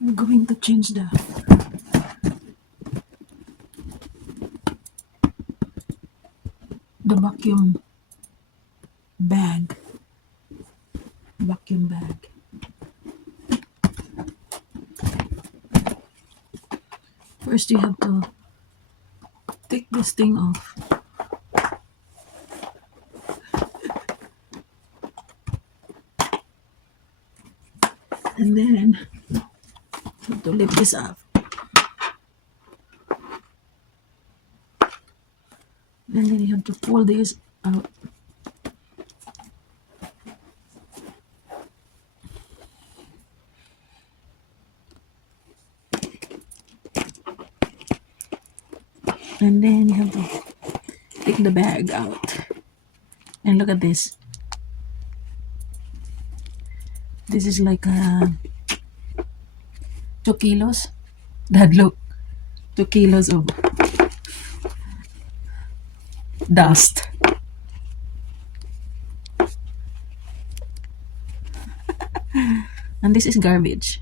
I'm going to change the vacuum bag. Vacuum bag. First, you have to take this thing off. And then you have to lift this up. And then you have to pull this out. And then you have to take the bag out. And look at this. This is like 2 kilos. Dad, look. 2 kilos of dust. And this is garbage.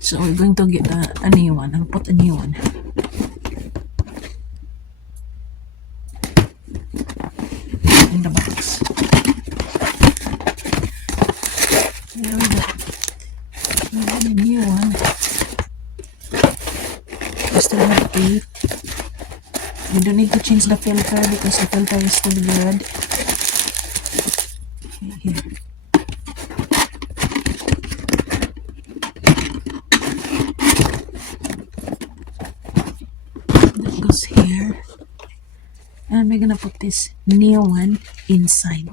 So we're going to get a new one. I'll put a new one. In the box. There we go. We have a new one. We still have 8. We don't need to change the filter because the filter is still good. Okay, here. That goes here. And we're gonna put this new one inside.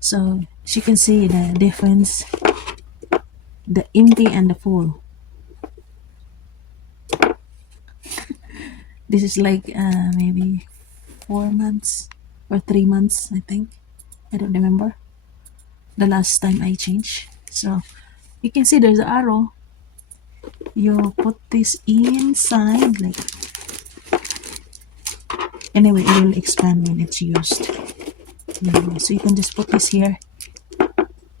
So you can see the difference, the empty and the full. This is like maybe 4 months or 3 months, I think. I don't remember the last time I changed. So you can see there's an arrow. You put this inside, like, anyway, it will expand when it's used. So you can just put this here.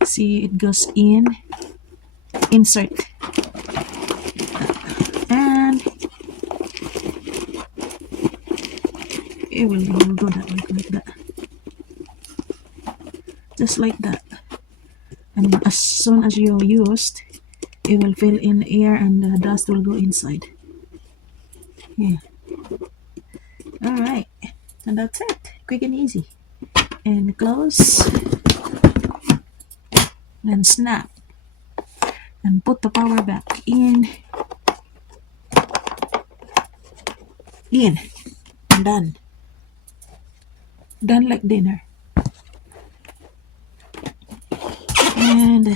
See, it goes in, insert, and it will go that way, like that, just like that. And as soon as you used, it will fill in air and the dust will go inside. Yeah. All right, and that's it. Quick and easy. And close and snap and put the power back in and done like dinner. And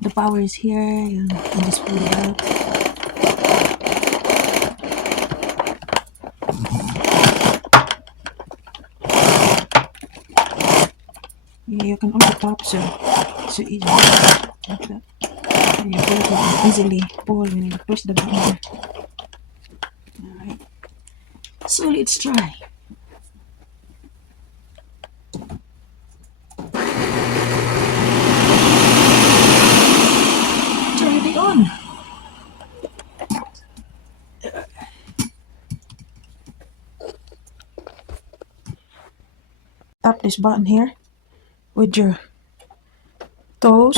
the power is here. You can just pull it out. Yeah, you can also tap so easy like that. And you pull it out easily. Pull when you push the button. Alright. So let's try. Turn it on. Tap this button here with your toes.